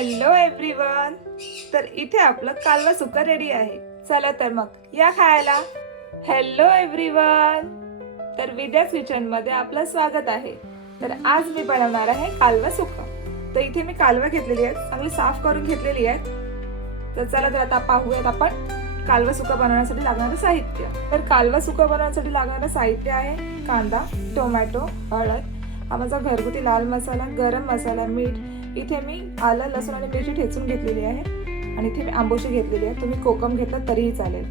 Hello everyone तर इथे आपलं कालवा सुका रेडी आहे. चला तर मग या खायला. हॅलो एव्हरीवन तर विद्याच किचनमध्ये आपलं स्वागत आहे. तर आज मी बनवणार आहे कालवा सुका. तर इथे मी कालवा घेतलेली आहे. चांगली साफ करून घेतलेली आहे. तर चला तर आता पाहूयात आपण कालवा सुका बनवण्यासाठी लागणारं साहित्य. तर कालवा सुका बनवण्यासाठी लागणारं साहित्य आहे कांदा टोमॅटो हळद. हा माझा घरगुती लाल मसाला गरम मसाला मीठ इथे मी आलं लसूण आणि मिरची ठेचून घेतलेली आहे. आणि इथे मी आंबोशी घेतलेली आहे. तुम्ही कोकम घेतलं तरीही चालेल.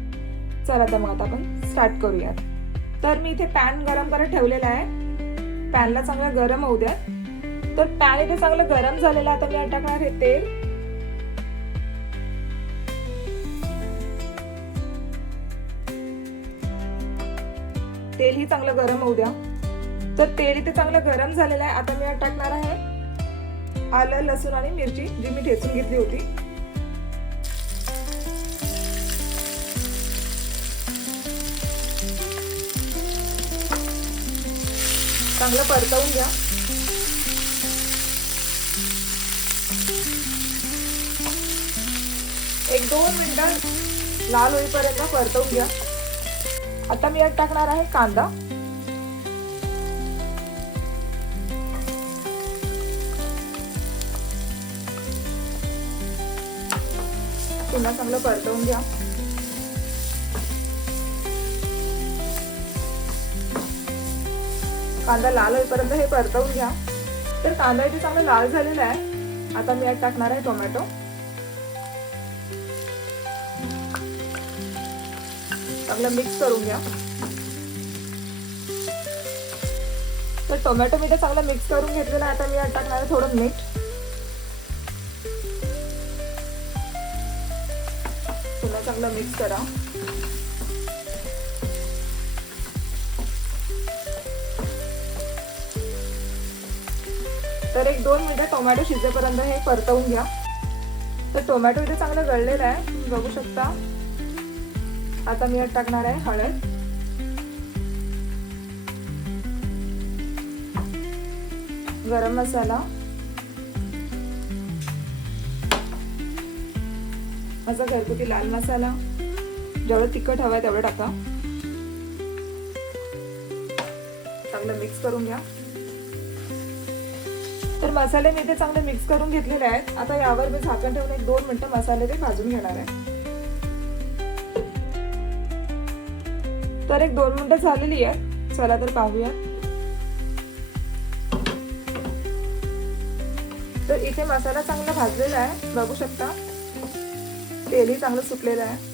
चला तर मग आता आपण स्टार्ट करूयात. तर मी इथे पॅन गरम करत ठेवलेला आहे. पॅनला चांगलं गरम होऊ द्या. तर पॅन इथे चांगलं गरम झालेलं आहे. आता मी टाकणार हे तेल. तेलही चांगलं गरम होऊ द्या. तर तेल इथे चांगलं गरम झालेलं आहे. आता मी टाकणार आहे. आलं लसूण आणि मिरची जी मी ठेचून घेतली होती. चांगलं परतवून घ्या. एक दोन मिनिटं लाल होईपर्यंत परतवून घ्या. आता मी यात टाकणार आहे कांदा. पुन्हा चांगलं परतवून घ्या. कांदा लाल होईपर्यंत हे परतवून घ्या. तर कांदा इथे चांगला लाल झालेला आहे. आता मी यात टाकणार आहे टोमॅटो. चांगलं मिक्स करून घ्या. तर टोमॅटो मी ते चांगलं मिक्स करून घेतलेलं आहे. आता मी यात टाकणार आहे थोडं मीठ. पुन्हा चांगलं मिक्स करा. तर एक दोन मिनिटं टोमॅटो शिजेपर्यंत हे परतवून घ्या. तर टोमॅटो इथे चांगलं गळलेलं आहे. तुम्ही बघू शकता. आता मी यात टाकणार आहे हळद. गरम मसाला. माझा घरगुती लाल मसाला. जेवढं तिखट हवं आहे तेवढं टाका. चांगलं मिक्स करून घ्या. तर मसाले मी ते चांगले मिक्स करून घेतलेले आहेत. आता यावर मी झाकण ठेवून एक दोन मिनटं मसाले ते भाजून घेणार आहे. तर एक दोन मिनटं झालेली आहेत. चला तर पाहूया तर इथे मसाला चांगला भाजलेला आहे. बघू शकता. तेलही चांगलं सुकलेलं आहे.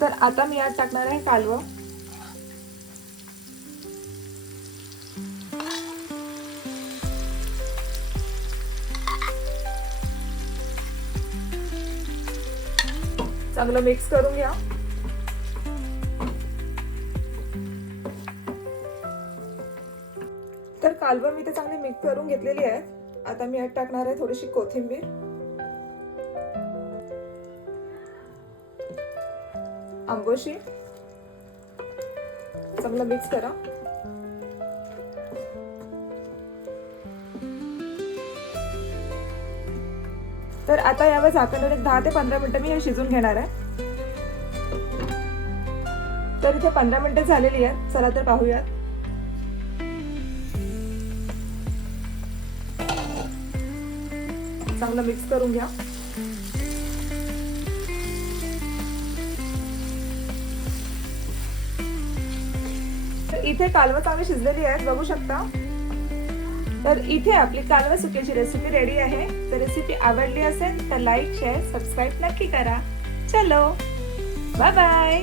तर आता मी यात टाकणार आहे कालवं. चांगलं मिक्स करून घ्या. तर कालवं मी ते चांगली मिक्स करून घेतलेली आहे. आता मी यात टाकणार आहे थोडीशी कोथिंबीर. आंबोशी. चांगलं मिक्स करा. तर आता यावर झाकणवर एक दहा ते पंधरा मिनिटं मी हे शिजून घेणार आहे. तर इथे पंधरा मिनिटं झालेली आहेत. चला तर पाहूयात. चांगलं मिक्स करून घ्या. इथे कालवं चांगली शिजलेली आहेत बघू शकता. तर इथे आपली कालवा सुक्याची रेसिपी रेडी आहे. तर रेसिपी आवडली असेल तर लाईक शेअर सबस्क्राईब नक्की करा. चलो बाय बाय